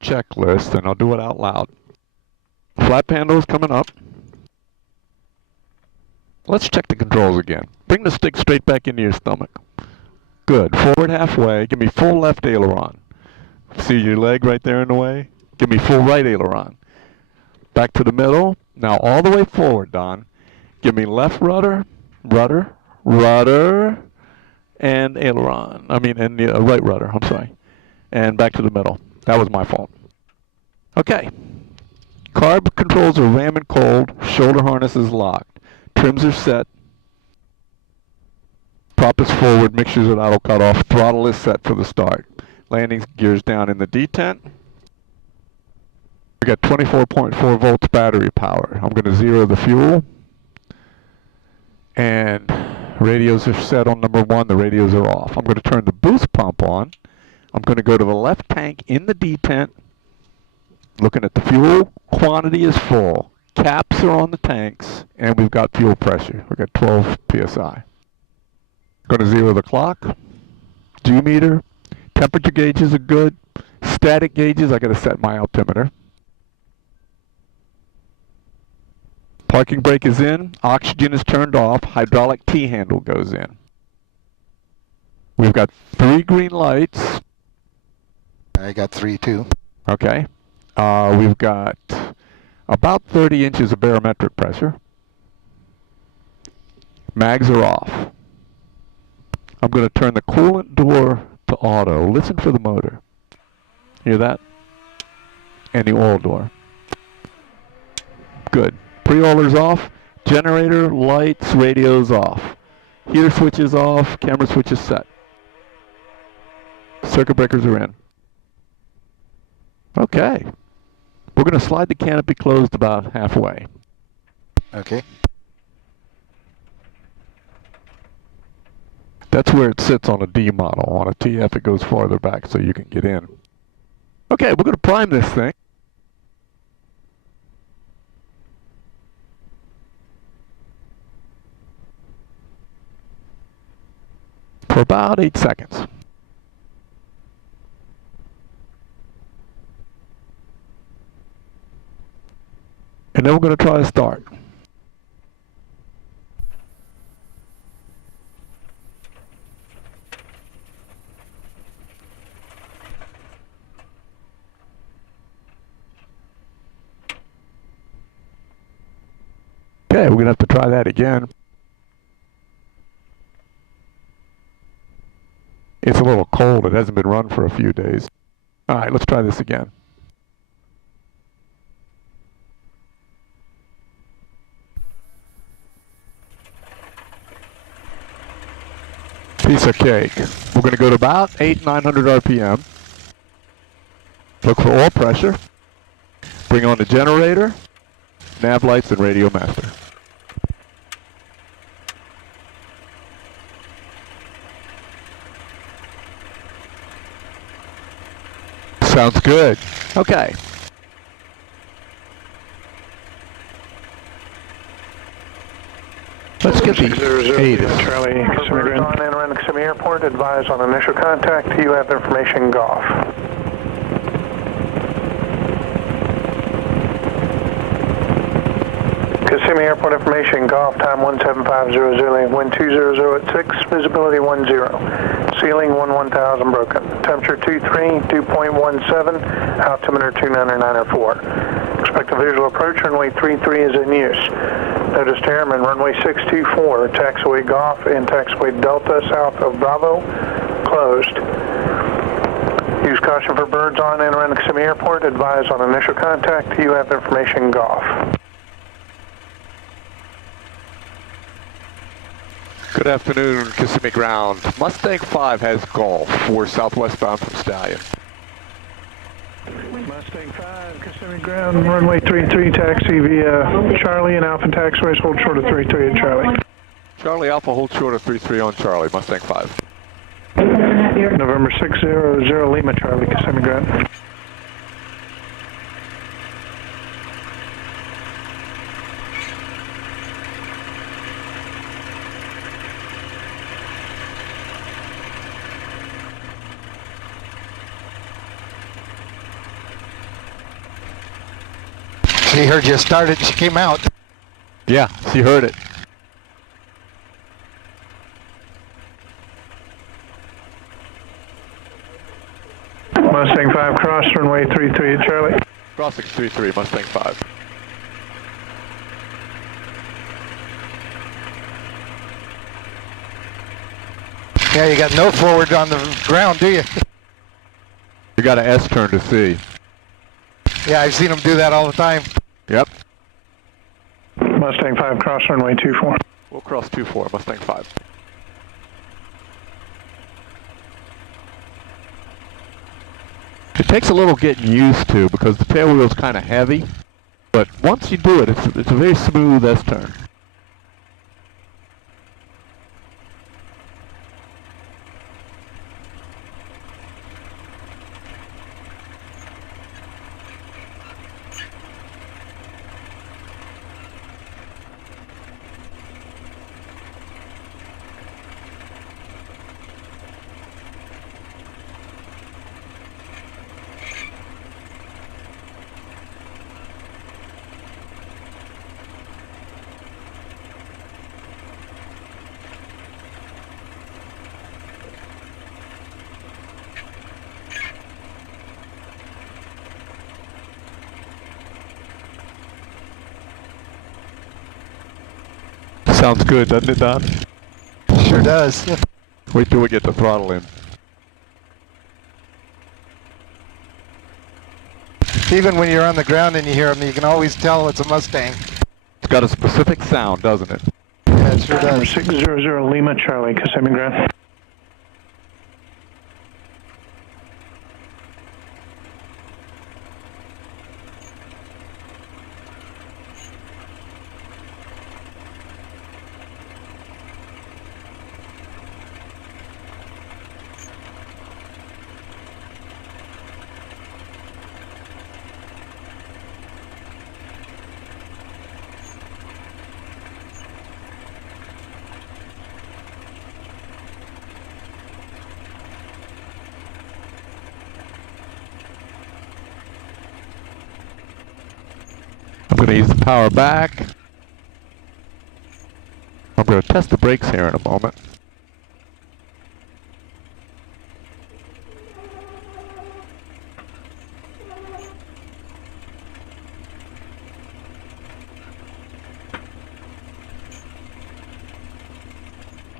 Checklist, and I'll do it out loud. Flap handle is coming up. Let's check the controls again. Bring the stick straight back into your stomach. Good. Forward halfway. Give me full left aileron. See your leg right there in the way? Give me full right aileron. Back to the middle. Now all the way forward, Don. Give me left rudder, rudder, and aileron. And right rudder, I'm sorry. And back to the middle. That was my fault. Okay. Carb controls are ram and cold. Shoulder harness is locked. Trims are set. Prop is forward. Mixtures at auto cutoff. Throttle is set for the start. Landing gears down in the detent. We got 24.4 volts battery power. I'm going to zero the fuel. And radios are set on number 1. The radios are off. I'm going to turn the boost pump on. I'm going to go to the left tank in the detent. Looking at the fuel, quantity is full. Caps are on the tanks, and we've got fuel pressure. We've got 12 psi. Going to zero the clock. Dew meter. Temperature gauges are good. Static gauges, I got to set my altimeter. Parking brake is in. Oxygen is turned off. Hydraulic T-handle goes in. We've got 3 green lights. I got 3 too. Okay. We've got about 30 inches of barometric pressure. Mags are off. I'm going to turn the coolant door to auto. Listen for the motor. Hear that? And the oil door. Good. Pre-oiler's off. Generator, lights, radios off. Heater switch is off. Camera switch is set. Circuit breakers are in. Okay. We're going to slide the canopy closed about halfway. Okay. That's where it sits on a D model. On a TF it goes farther back so you can get in. Okay, we're going to prime this thing. For about 8 seconds. And then we're going to try to start. Okay, we're going to have to try that again. It's a little cold. It hasn't been run for a few days. All right, let's try this again. Piece of cake. We're going to go to about 900 RPM. Look for oil pressure. Bring on the generator, nav lights, and radio master. Sounds good. Okay. Let's get the ATIS. Charlie, Kissimmee Airport. Advise on initial contact. You have information golf. Kissimmee Airport information golf. Time 17500. Wind 200 at 6. Visibility 10. Ceiling 1000 broken. Temperature 23. 2.17. Altimeter 29904. Expect a visual approach. Runway 33 is in use. Notice to airmen, runway 624, taxiway Golf and taxiway Delta south of Bravo, closed. Use caution for birds on and around the Kissimmee Airport. Advise on initial contact. You have information Golf. Good afternoon, Kissimmee ground. Mustang 5 has Golf. We're southwest bound from Stallion. Mustang 5, Kissimmee ground, runway 33, taxi via Charlie and Alpha taxiways, hold short of 33 at Charlie. Charlie Alpha, hold short of 33 on Charlie, Mustang 5. November 600 Lima, Charlie, Kissimmee ground. She heard you started, she came out. Yeah, she heard it. Mustang 5 cross, runway 33 at Charlie. Crossing 33, Mustang 5. Yeah, you got no forward on the ground, do you? You got an S-turn to C. Yeah, I've seen them do that all the time. Yep. Mustang 5 cross, runway 24. We'll cross 24, Mustang 5. It takes a little getting used to because the tail wheel's kind of heavy, but once you do it, it's a very smooth S-turn. Sounds good, doesn't it, Don? Sure does. Wait till we get the throttle in. Even when you're on the ground and you hear them, you can always tell it's a Mustang. It's got a specific sound, doesn't it? Yeah, it sure Number does. 600 Lima, Charlie, Kissimmee ground. I'm going to ease the power back. I'm going to test the brakes here in a moment.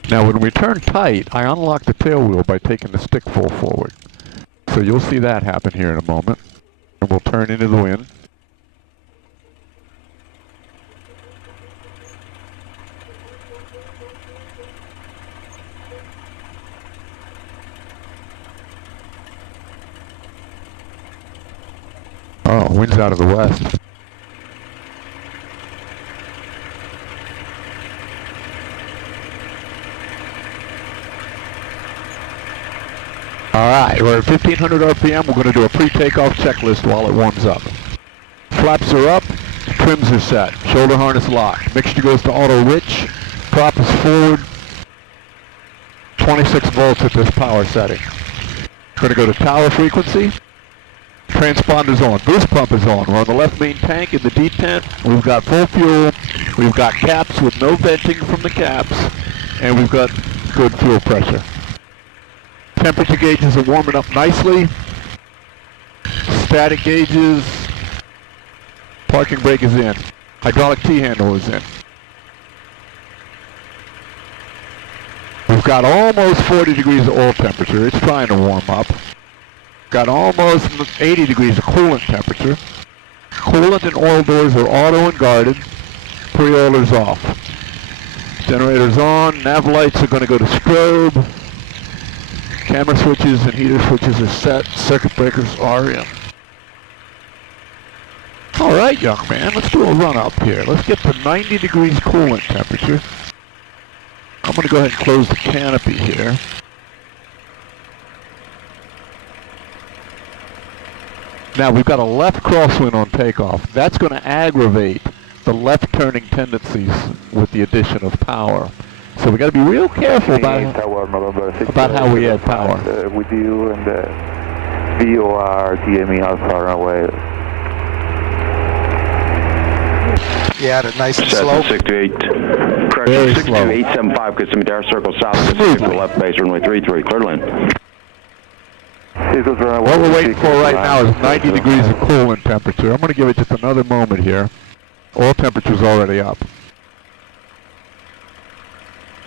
Now when we turn tight, I unlock the tail wheel by taking the stick full forward. So you'll see that happen here in a moment. And we'll turn into the wind. Oh, wind's out of the west. Alright, we're at 1500 RPM. We're going to do a pre-takeoff checklist while it warms up. Flaps are up, trims are set, shoulder harness locked. Mixture goes to auto rich, prop is forward, 26 volts at this power setting. We're going to go to tower frequency. Transponder's on, boost pump is on. We're on the left main tank in the detent. We've got full fuel. We've got caps with no venting from the caps. And we've got good fuel pressure. Temperature gauges are warming up nicely. Static gauges. Parking brake is in. Hydraulic T-handle is in. We've got almost 40 degrees of oil temperature. It's trying to warm up. Got almost 80 degrees of coolant temperature. Coolant and oil doors are auto and guarded. Pre-oiler's off. Generator's on. Nav lights are going to go to strobe. Camera switches and heater switches are set. Circuit breakers are in. Alright, young man, let's do a run up here. Let's get to 90 degrees coolant temperature. I'm going to go ahead and close the canopy here. Now we've got a left crosswind on takeoff. That's going to aggravate the left turning tendencies with the addition of power. So we got to be real careful about how we add power. With you and the VOR DME Alpha runway. Yeah, nice and Cessna slow. 628. Correction, Very 62875, Kissimmee Tower, circle south, Kissimmee to the left base, runway 33, clear to land. What we're waiting for right now is 90 degrees of coolant temperature. I'm going to give it just another moment here. Oil temperature's already up.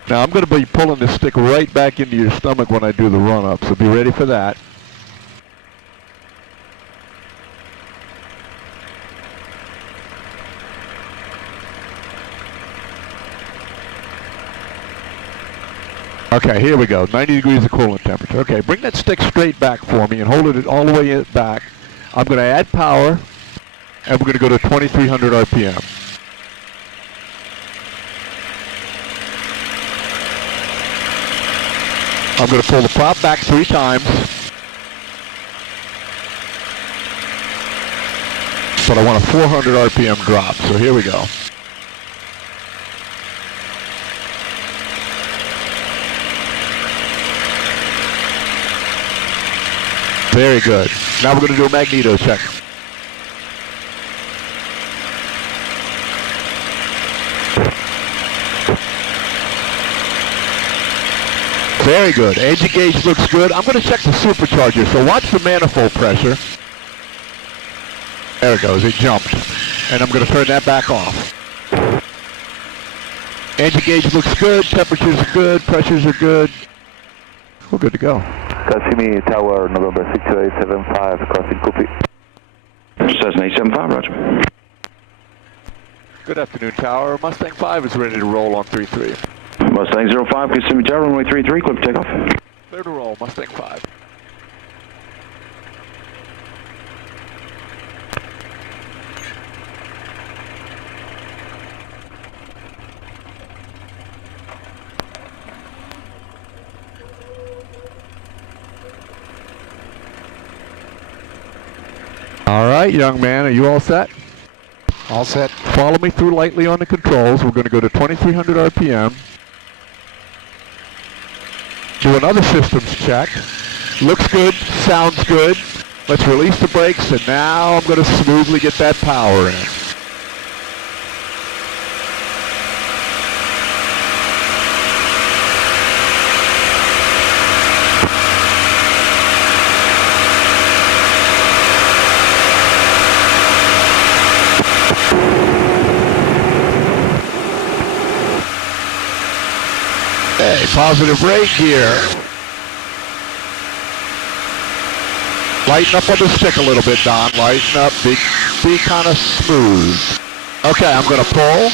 Now I'm going to be pulling this stick right back into your stomach when I do the run-up, so be ready for that. Okay, here we go, 90 degrees of coolant temperature. Okay, bring that stick straight back for me and hold it all the way back. I'm going to add power, and we're going to go to 2300 RPM. I'm going to pull the prop back 3 times. But I want a 400 RPM drop, so here we go. Very good. Now we're going to do a magneto check. Very good. Engine gauge looks good. I'm going to check the supercharger, so watch the manifold pressure. There it goes. It jumped. And I'm going to turn that back off. Engine gauge looks good. Temperatures are good. Pressures are good. We're good to go. Kissimmee Tower, November 62875, crossing copy. Cessna 875, roger. Good afternoon, Tower. Mustang 5 is ready to roll on 33. Mustang 05, Kissimmee Tower, runway 33, clear for takeoff. Clear to roll, Mustang 5. All right, young man, are you all set? All set. Follow me through lightly on the controls. We're going to go to 2300 RPM. Do another systems check. Looks good, sounds good. Let's release the brakes, and now I'm going to smoothly get that power in. Hey, positive brake gear. Lighten up on the stick a little bit, Don. Lighten up. Be kind of smooth. Okay, I'm going to pull.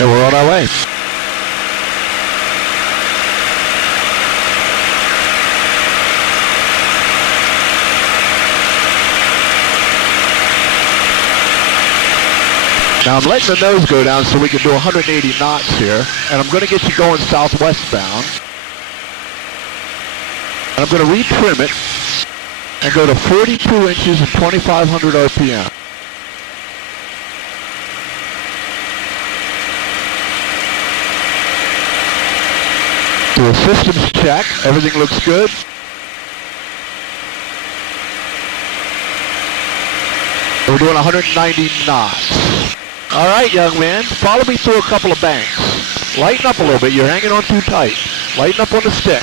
And we're on our way. Now I'm letting the nose go down so we can do 180 knots here. And I'm going to get you going southwest bound. And I'm going to retrim it and go to 42 inches and 2500 RPM. Do a systems check. Everything looks good. We're doing 190 knots. All right, young man. Follow me through a couple of banks. Lighten up a little bit. You're hanging on too tight. Lighten up on the stick.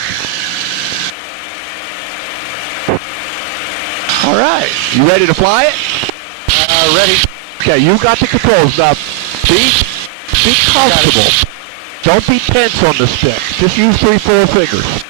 All right. You ready to fly it? Ready. Okay, you got the controls. Now, be comfortable. Don't be tense on the stick. Just use 3-4 fingers.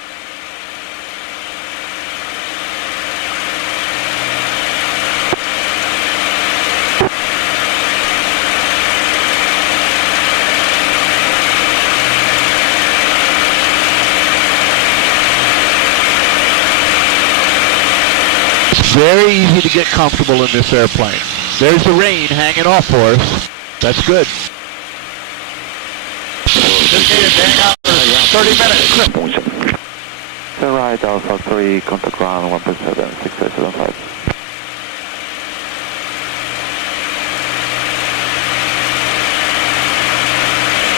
It's very easy to get comfortable in this airplane. There's the rain hanging off for us. That's good. Just need to hang out for 30 minutes. Turn right, Alpha 3, contact ground 1.7, 6875.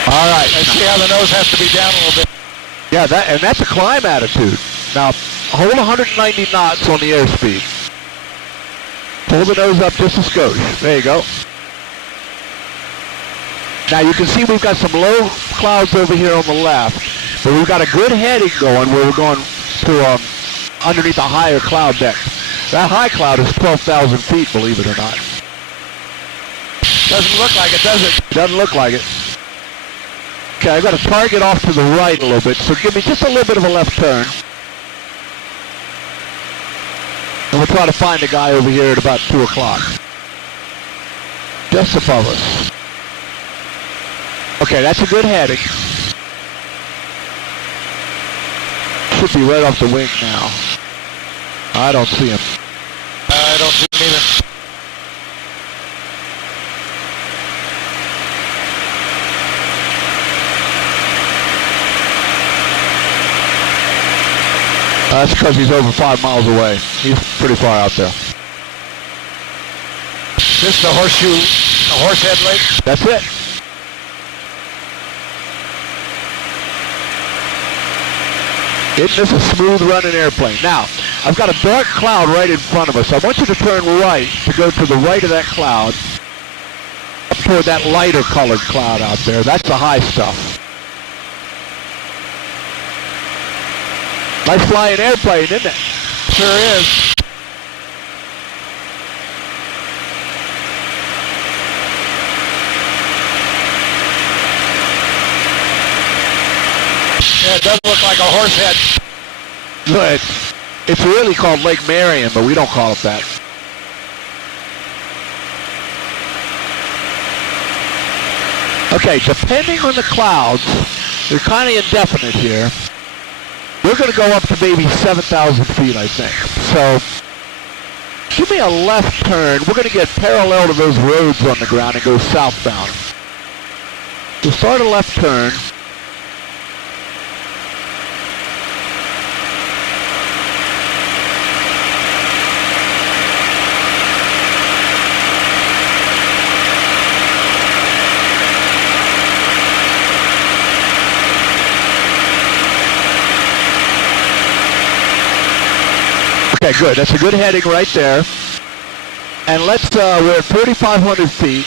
All right. And see how the nose has to be down a little bit. Yeah, and that's a climb attitude. Now, hold 190 knots on the airspeed. Pull the nose up just a skosh. There you go. Now you can see we've got some low clouds over here on the left, but we've got a good heading going where we're going to underneath a higher cloud deck. That high cloud is 12,000 feet, believe it or not. Doesn't look like it, does it? Doesn't look like it. Okay, I've got to target off to the right a little bit, so give me just a little bit of a left turn. And we'll try to find a guy over here at about 2 o'clock. Just above us. Okay, that's a good heading. Should be right off the wing now. I don't see him. I don't see him either. That's because he's over 5 miles away. He's pretty far out there. This is a horse head lake? That's it. Isn't this a smooth running airplane? Now, I've got a dark cloud right in front of us. I want you to turn right to go to the right of that cloud, up toward that lighter colored cloud out there. That's the high stuff. Nice flying airplane, isn't it? Sure is. Yeah, it does look like a horse head. Good. It's really called Lake Marion, but we don't call it that. Okay, depending on the clouds, they're kind of indefinite here. We're going to go up to maybe 7,000 feet, I think. So, give me a left turn. We're going to get parallel to those roads on the ground and go southbound. So start a left turn. Okay, good. That's a good heading right there. And let's, we're at 3,500 feet.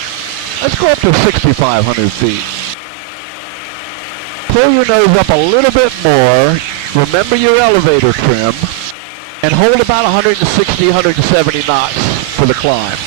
Let's go up to 6,500 feet. Pull your nose up a little bit more. Remember your elevator trim. And hold about 160, 170 knots for the climb.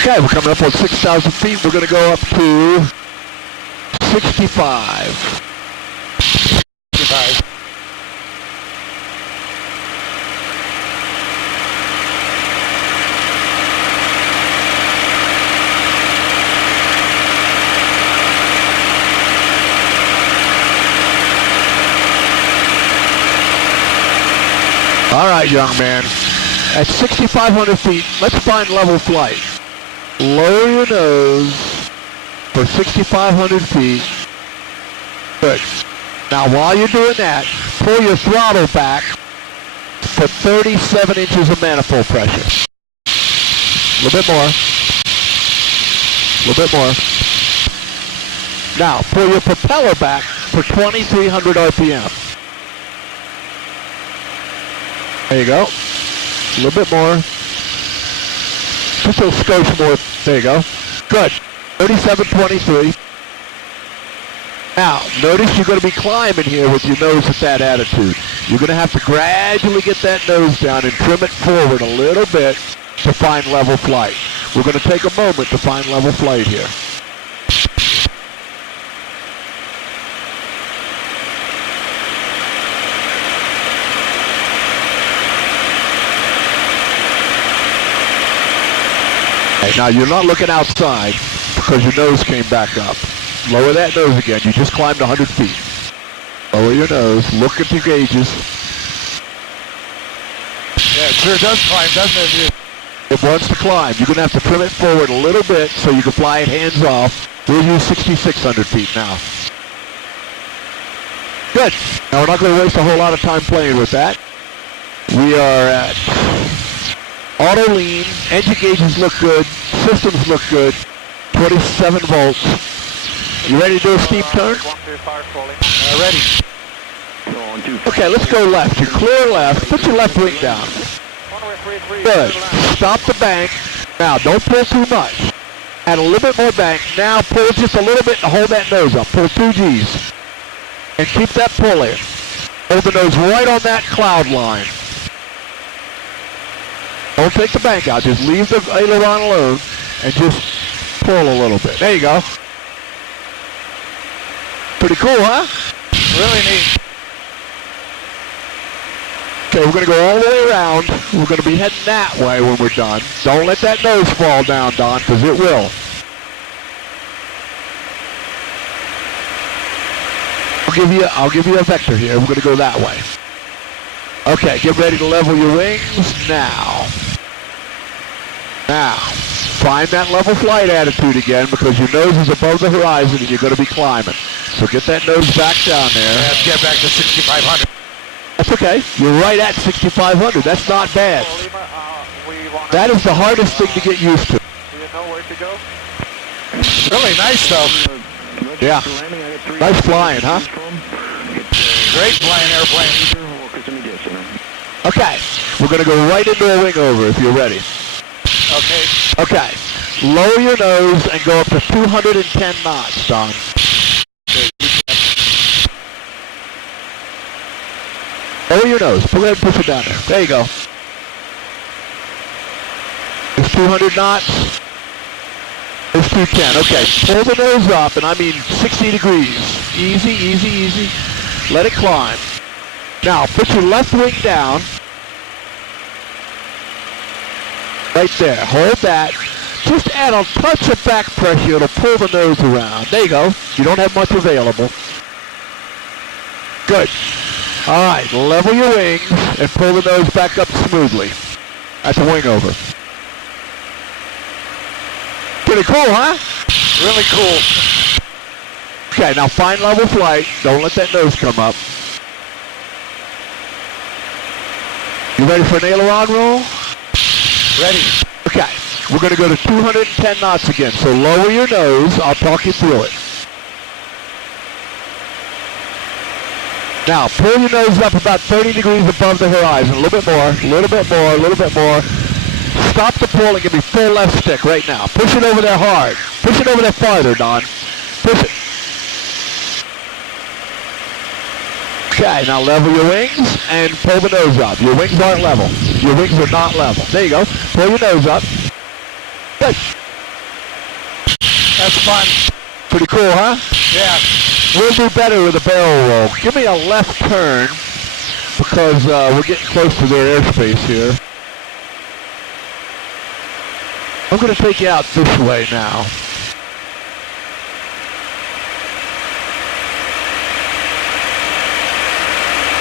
Okay, we're coming up on 6,000 feet. We're going to go up to 65. 65. All right, young man. At 6,500 feet, let's find level flight. Lower your nose for 6,500 feet. Good. Now, while you're doing that, pull your throttle back to 37 inches of manifold pressure. A little bit more. A little bit more. Now, pull your propeller back for 2,300 RPM. There you go. A little bit more. Just a little skosh more. There you go. Good. 37.23. Now, notice you're going to be climbing here with your nose at that attitude. You're going to have to gradually get that nose down and trim it forward a little bit to find level flight. We're going to take a moment to find level flight here. Now, you're not looking outside because your nose came back up. Lower that nose again. You just climbed 100 feet. Lower your nose. Look at the gauges. Yeah, it sure does climb, doesn't it? It wants to climb. You're going to have to trim it forward a little bit so you can fly it hands off. We'll use 6,600 feet now. Good. Now we're not going to waste a whole lot of time playing with that. We are at auto lean. Engine gauges look good. Systems look good. 27 volts. You ready to do a steep turn? Ready. Okay, let's go left. You clear left. Put your left wing down. Good. Stop the bank. Now, don't pull too much. Add a little bit more bank. Now, pull just a little bit and hold that nose up. Pull 2 G's. And keep that pull in. Hold the nose right on that cloud line. Don't take the bank out. Just leave the aileron alone and just pull a little bit. There you go. Pretty cool, huh? Really neat. Okay, we're going to go all the way around. We're going to be heading that way when we're done. Don't let that nose fall down, Don, because it will. I'll give you a vector here. We're going to go that way. Okay, get ready to level your wings now. Now, find that level flight attitude again because your nose is above the horizon and you're going to be climbing. So get that nose back down there. Let's get back to 6,500. That's okay. You're right at 6,500. That's not bad. That is the hardest thing to get used to. Do you know where to go? Really nice, though. Yeah. Nice flying, huh? Great flying airplane. Okay. We're going to go right into a wing over if you're ready. Okay. Okay. Lower your nose and go up to 210 knots, Don. Lower your nose. Go ahead and push it down there. There you go. It's 200 knots. It's 210. Okay. Pull the nose up, and I mean 60 degrees. Easy, easy, easy. Let it climb. Now, put your left wing down. Right there. Hold that. Just add a touch of back pressure. It'll pull the nose around. There you go. You don't have much available. Good. All right. Level your wings and pull the nose back up smoothly. That's a wing over. Pretty cool, huh? Really cool. Okay, now find level flight. Don't let that nose come up. You ready for an aileron roll? Ready. Okay, we're going to go to 210 knots again. So lower your nose. I'll talk you through it. Now, pull your nose up about 30 degrees above the horizon. A little bit more, a little bit more, a little bit more. Stop the pull and give me full left stick right now. Push it over there hard. Push it over there farther, Don. Push it. Okay, now level your wings and pull the nose up. Your wings aren't level. Your wings are not level. There you go. Pull your nose up. Good. That's fun. Pretty cool, huh? Yeah. We'll do better with a barrel roll. Give me a left turn because we're getting close to their airspace here. I'm going to take you out this way now.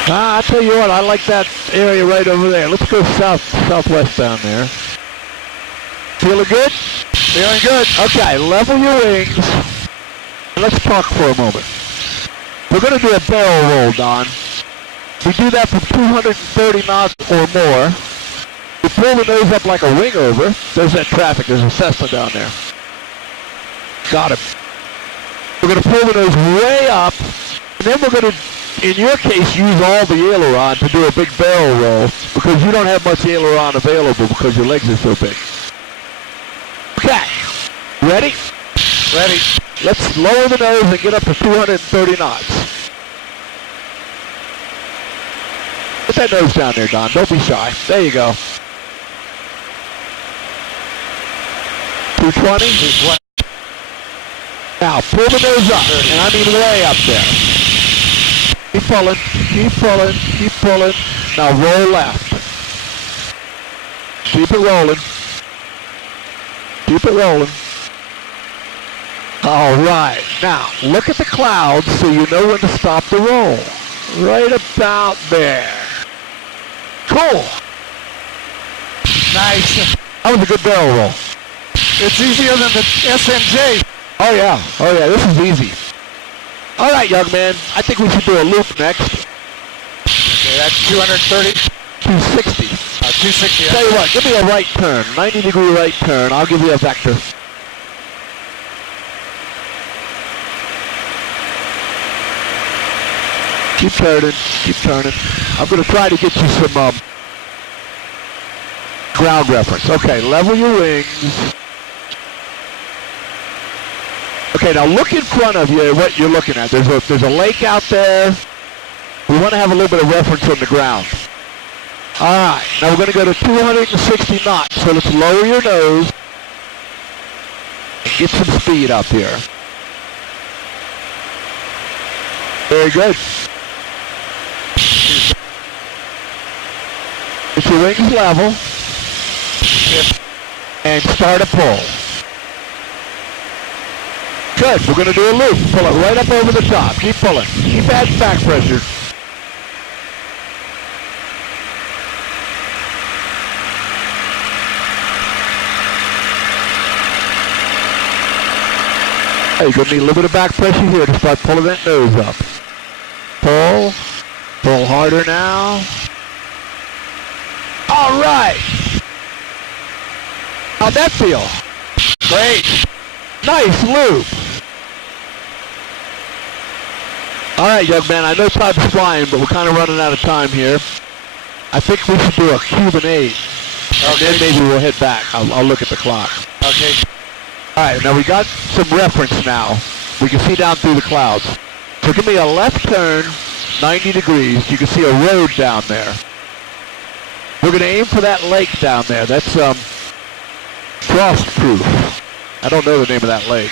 I'll tell you what, I like that area right over there. Let's go southwest down there. Feeling good? Feeling good. Okay, level your wings. And let's talk for a moment. We're going to do a barrel roll, Don. We do that from 230 knots or more. We pull the nose up like a wing over. There's that traffic. There's a Cessna down there. Got him. We're going to pull the nose way up. And then we're going to, in your case, use all the aileron to do a big barrel roll because you don't have much aileron available because your legs are so big. Okay. Ready? Ready. Let's lower the nose and get up to 230 knots. Put that nose down there, Don. Don't be shy. There you go. 220? 220. Now, pull the nose up, and I mean way up there. Keep pulling, keep pulling, keep pulling. Now roll left. Keep it rolling. Keep it rolling. All right. Now, look at the clouds so you know when to stop the roll. Right about there. Cool. Nice. That was a good barrel roll. It's easier than the SNJ. Oh yeah, this is easy. All right, young man, I think we should do a loop next. Okay, that's 230. 260. 260. Tell you what, give me a right turn, 90-degree right turn. I'll give you a vector. Keep turning, keep turning. I'm going to try to get you some ground reference. Okay, level your wings. Okay, now look in front of you at what you're looking at. There's a lake out there. We want to have a little bit of reference on the ground. All right, now we're going to go to 260 knots. So let's lower your nose and get some speed up here. Very good. Get your wings level and start a pull. Good, we're going to do a loop. Pull it right up over the top. Keep pulling. Keep adding back pressure. Hey, you're going to need a little bit of back pressure here to start pulling that nose up. Pull. Pull harder now. All right. How'd that feel? Great. Nice loop. All right, young man, I know time's flying, but we're kind of running out of time here. I think we should do a Cuban 8. And then maybe we'll head back. I'll look at the clock. Okay. All right, now we got some reference now. We can see down through the clouds. So give me a left turn, 90 degrees. You can see a road down there. We're going to aim for that lake down there. That's frost-proof. I don't know the name of that lake.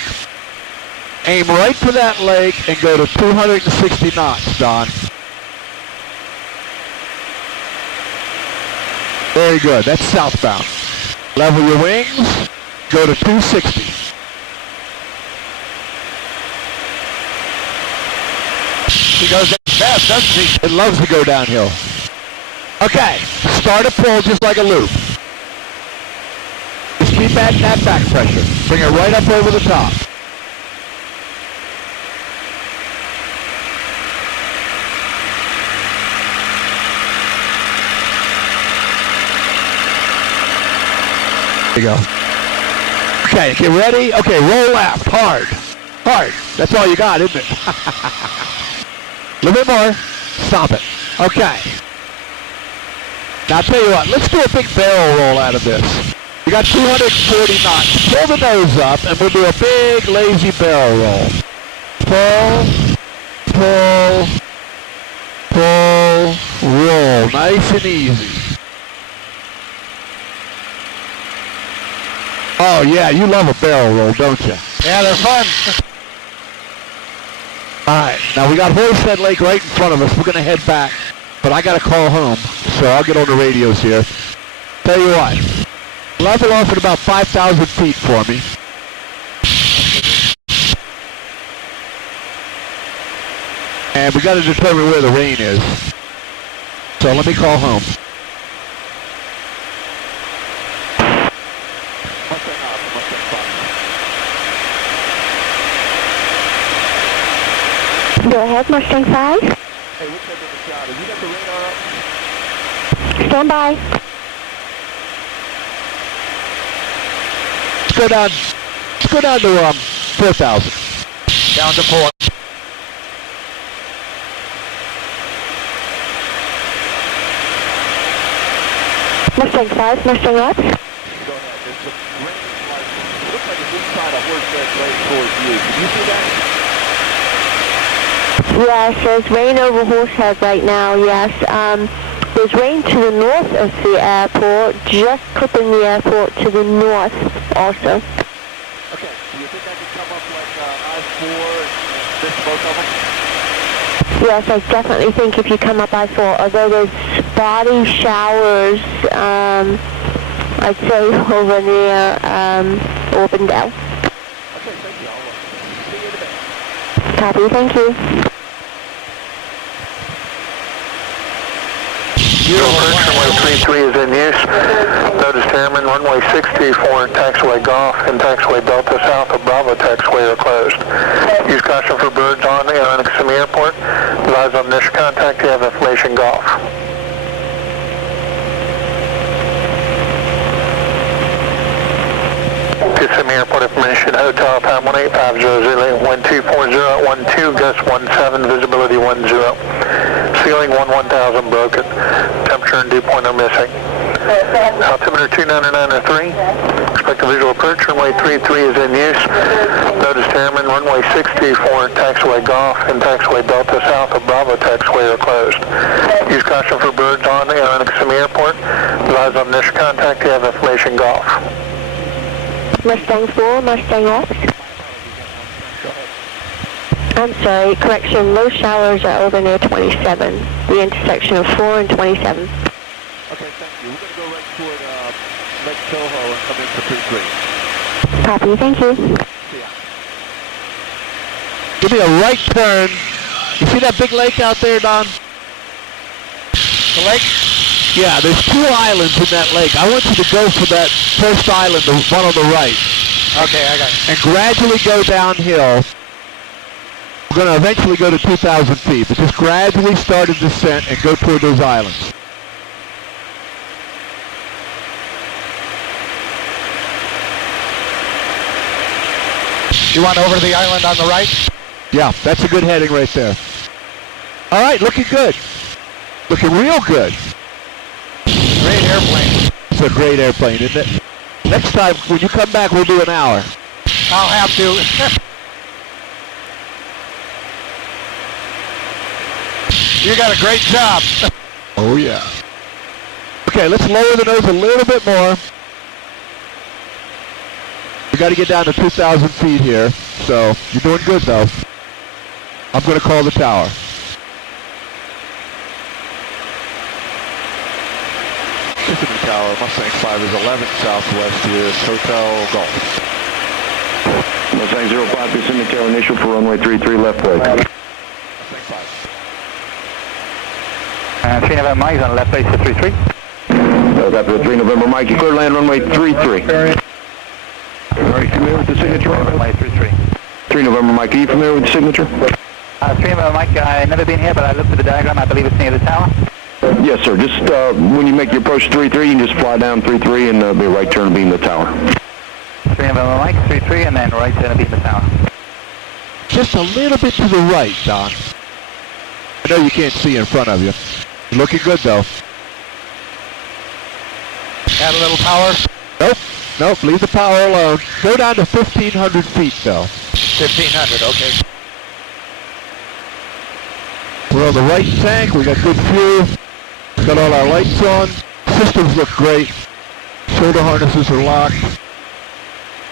Aim right for that lake and go to 260 knots, Don. Very good. That's southbound. Level your wings. Go to 260. He goes fast, doesn't he? It loves to go downhill. Okay. Start a pull just like a loop. Just keep adding that back pressure. Bring it right up over the top. There you go. Okay, get ready. Okay, roll left, hard. Hard. That's all you got, isn't it? A little bit more. Stop it. Okay. Now I'll tell you what, let's do a big barrel roll out of this. We got 240 knots. Pull the nose up and we'll do a big lazy barrel roll. Pull, pull, pull, roll. Nice and easy. Oh yeah, you love a barrel roll, don't you? Yeah, they're fun. Alright, now we got Horsehead Lake right in front of us. We're going to head back, but I got to call home, so I'll get on the radios here. Tell you what, level off at about 5,000 feet for me. And we got to determine where the rain is. So let me call home. Go ahead, Mustang 5. Hey, which end of the shot? Have you got the radar up? Stand by. Let's go down to 4,000. Down to 4. Mustang 5, Mustang up. Go ahead. There's some rain, it looks like it's inside a Horsehead Lake towards you. Can you see that? Yes, there's rain over Horsehead right now, yes. There's rain to the north of the airport, just clipping the airport to the north also. Okay, do you think I can come up like I-4 and miss both of them? Yes, I definitely think if you come up I-4, although there's spotty showers, I'd say over near Auburndale. Okay, thank you. I'll Copy, thank you. Runway 33 is in use. Notice airman, runway 64, taxiway Golf and taxiway Delta south of Bravo taxiway are closed. Use caution for birds on aileron at Kissimmee Airport. Advise on initial contact, you have information Golf. Kissimmee Airport information, hotel time 18500, wind 240 at 12, gust 17, visibility 10. Ceiling 1000 broken. Temperature and dew point are missing. Altimeter 29903. Expect a visual approach. Runway 33 is in use. Notice airman, runway 64, taxiway Golf and taxiway Delta south of Bravo taxiway are closed. Use caution for birds on aileron at Kissimmee Airport. Advise on initial contact, you have information Golf. Mustang 4, Mustang off. I'm sorry, correction, low showers are over near 27, the intersection of 4 and 27. Okay, thank you. We're going to go right toward Lake Toho and come in for 33. Copy, thank you. Give me a right turn. You see that big lake out there, Don? The lake? Yeah, there's 2 islands in that lake. I want you to go for that first island, the one on the right. Okay, I got it. And gradually go downhill. We're going to eventually go to 2,000 feet, but just gradually start a descent and go toward those islands. You want over the island on the right? Yeah, that's a good heading right there. All right, looking good. Looking real good. Great airplane. It's a great airplane, isn't it? Next time, when you come back, we'll do an hour. I'll have to. You got a great job. Oh, yeah. Okay, let's lower the nose a little bit more. We got to get down to 2,000 feet here, so you're doing good, though. I'm going to call the tower. Kissimmee Tower, Mustang 5 is 11 southwest here, Hotel Golf. Mustang 05, Kissimmee Tower, initial for runway 33, left way. Mustang 5. 3 November Mike on left base at 33. Copy with 3 November Mike, you clear land runway 33. Are you familiar with the signature? Runway 33. 3 November Mike, are you familiar with the signature? 3 November Mike, I've never been here, but I looked at the diagram. I believe it's near the tower. Yes, sir. Just when you make your approach 33, you can just fly down 33 and be a right turn beam the tower. 3 November Mike, 33, and then right turn beam the tower. Just a little bit to the right, Don. I know you can't see in front of you. You're looking good, though. Add a little power. Nope, leave the power alone. Go down to 1,500 feet, though. 1,500, okay. We're on the right tank, we got good fuel, got all our lights on, systems look great, shoulder harnesses are locked.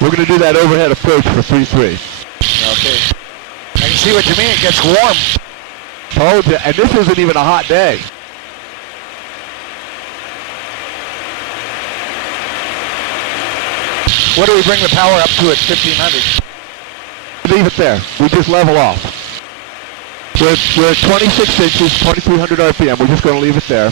We're going to do that overhead approach for 3-3. Okay. I can see what you mean, it gets warm. Told you, and this isn't even a hot day. What do we bring the power up to at 1,500? Leave it there, we just level off. We're at 26 inches, 2,300 RPM, we're just going to leave it there.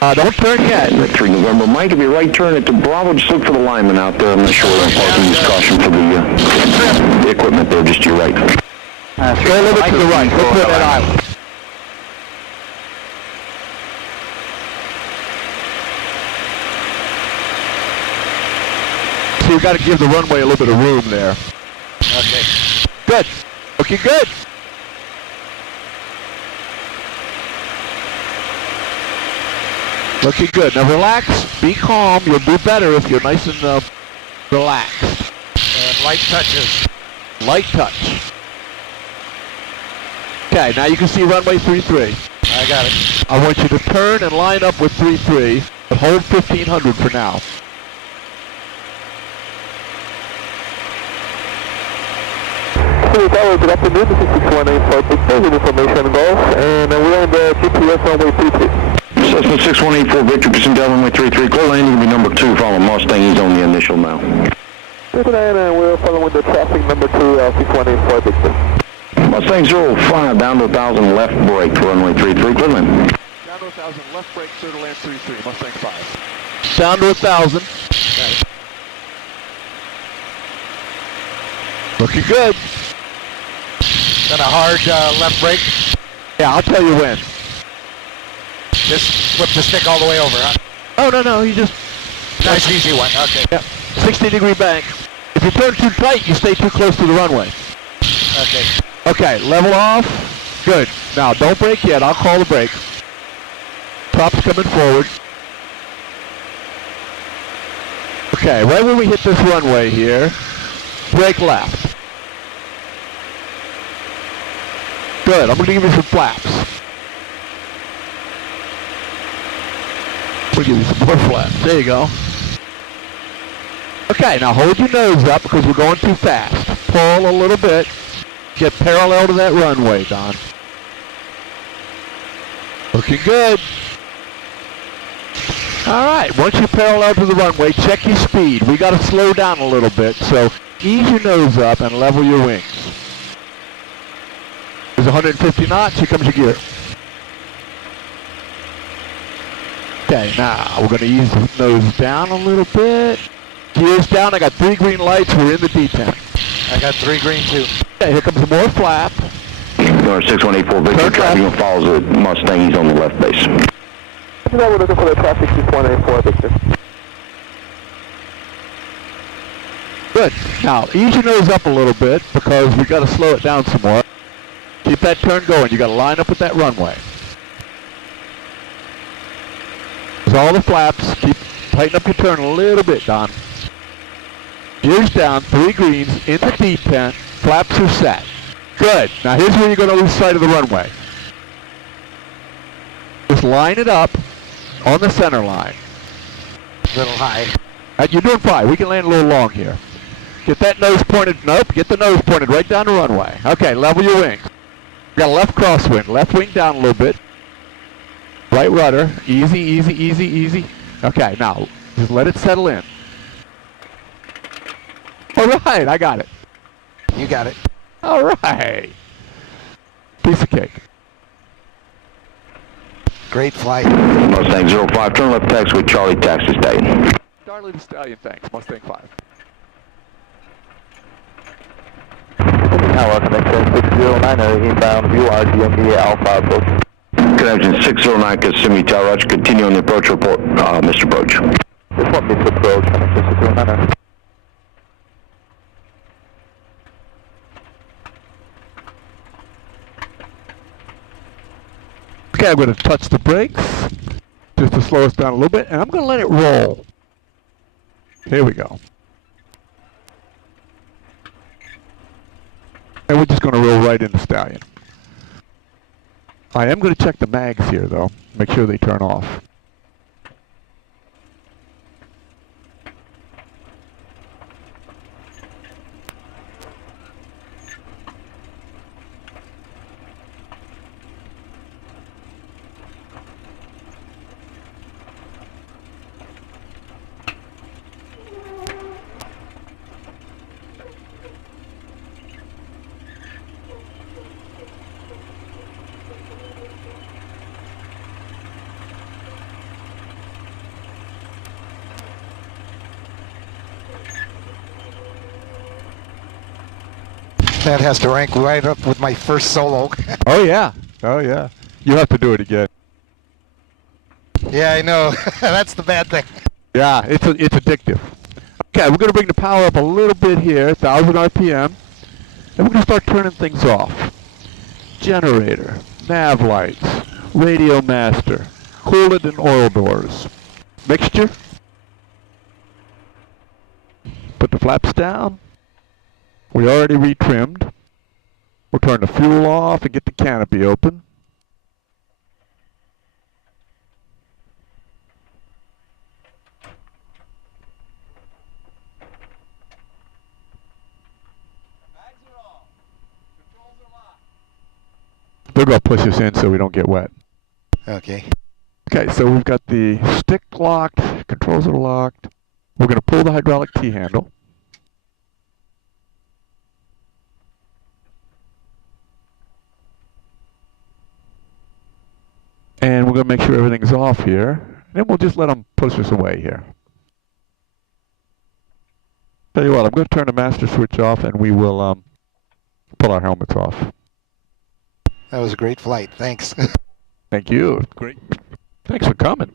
Don't turn yet. 3 November Mike, if you right turn at the Bravo, just look for the lineman out there on the shoreline parking. Use caution for the equipment there, just to your right. Go a little bit to the right, go toward that island. So you've got to give the runway a little bit of room there. Okay. Good, looking good. Looking good. Now relax, be calm. You'll do better if you're nice and relaxed. And light touches. Light touch. Okay, now you can see runway 33. I got it. I want you to turn and line up with 33, but hold 1,500 for now. Tower, good afternoon. This is 618 for Victor with information Golf, and we're on the GPS runway 33. Cessna 6184 Victor, Kissimmee Tower, runway 33. Clear landing will be number 2, following Mustang. He's on the initial now. And we're following the traffic number 2, 618 for Victor. Mustang 05, down to 1,000 left brake, runway 33, clear land. Down to 1,000 left brake, clear to land 33, Mustang 5. Down to 1,000. Got it. Looking good. Got a hard left brake. Yeah, I'll tell you when. Just flip the stick all the way over, huh? Oh, no, you just... Nice easy one, okay. Yep, 60-degree bank. If you turn too tight, you stay too close to the runway. Okay. Okay, level off. Good. Now, don't brake yet. I'll call the brake. Prop's coming forward. Okay, right when we hit this runway here, brake left. Good. I'm going to give you some flaps. We'll give you some more flaps. There you go. Okay, now hold your nose up because we're going too fast. Pull a little bit. Get parallel to that runway, Don. Looking good. All right, once you're parallel to the runway, check your speed. We got to slow down a little bit, so ease your nose up and level your wings. There's 150 knots, here comes your gear. Okay, now we're going to ease the nose down a little bit. Gears down, I got 3 green lights, we're in the detent. I got 3 green too. Okay, here comes more flap. Number 6184, Victor, traffic follows the Mustang, he's on the left base. We're looking for the traffic 6184, Victor. Good. Now, ease your nose up a little bit because we got to slow it down some more. Keep that turn going. You got to line up with that runway. There's all the flaps. Tighten up your turn a little bit, Don. Gears down, 3 greens, in the detent, flaps are set. Good. Now here's where you're going to lose sight of the runway. Just line it up on the center line. A little high. You're doing fine. We can land a little long here. Get that nose pointed, nope, get the nose pointed right down the runway. Okay, level your wings. Got a left crosswind, left wing down a little bit. Right rudder, easy, easy, easy, easy. Okay, now, just let it settle in. All right, I got it. You got it. All right. Piece of cake. Great flight. Mustang 05, turn left taxi with Charlie Taxi Stallion. Charlie the Stallion, thanks. Mustang 5. Now welcome to 609 inbound view RGMD Alpha approach. Connection 609 Kissimmee Tower, Roger. Continue on the approach report, Mr. Broach. This one is approach, connection 609. Okay, I'm going to touch the brakes just to slow us down a little bit, and I'm going to let it roll. Here we go. And we're just going to roll right into Stallion. I am going to check the mags here, though. Make sure they turn off. That has to rank right up with my first solo. Oh, yeah. Oh, yeah. You have to do it again. Yeah, I know. That's the bad thing. Yeah, it's addictive. Okay, we're going to bring the power up a little bit here, 1,000 RPM. And we're going to start turning things off. Generator, nav lights, radio master, coolant and oil doors. Mixture. Put the flaps down. We already retrimmed. We'll turn the fuel off and get the canopy open. They're going to push us in so we don't get wet. Okay. Okay, so we've got the stick locked, controls are locked. We're going to pull the hydraulic T-handle. we're going to make sure everything's off here. Then we'll just let them push us away here. Tell you what, I'm going to turn the master switch off and we will pull our helmets off. That was a great flight. Thanks. Thank you. Great. Thanks for coming.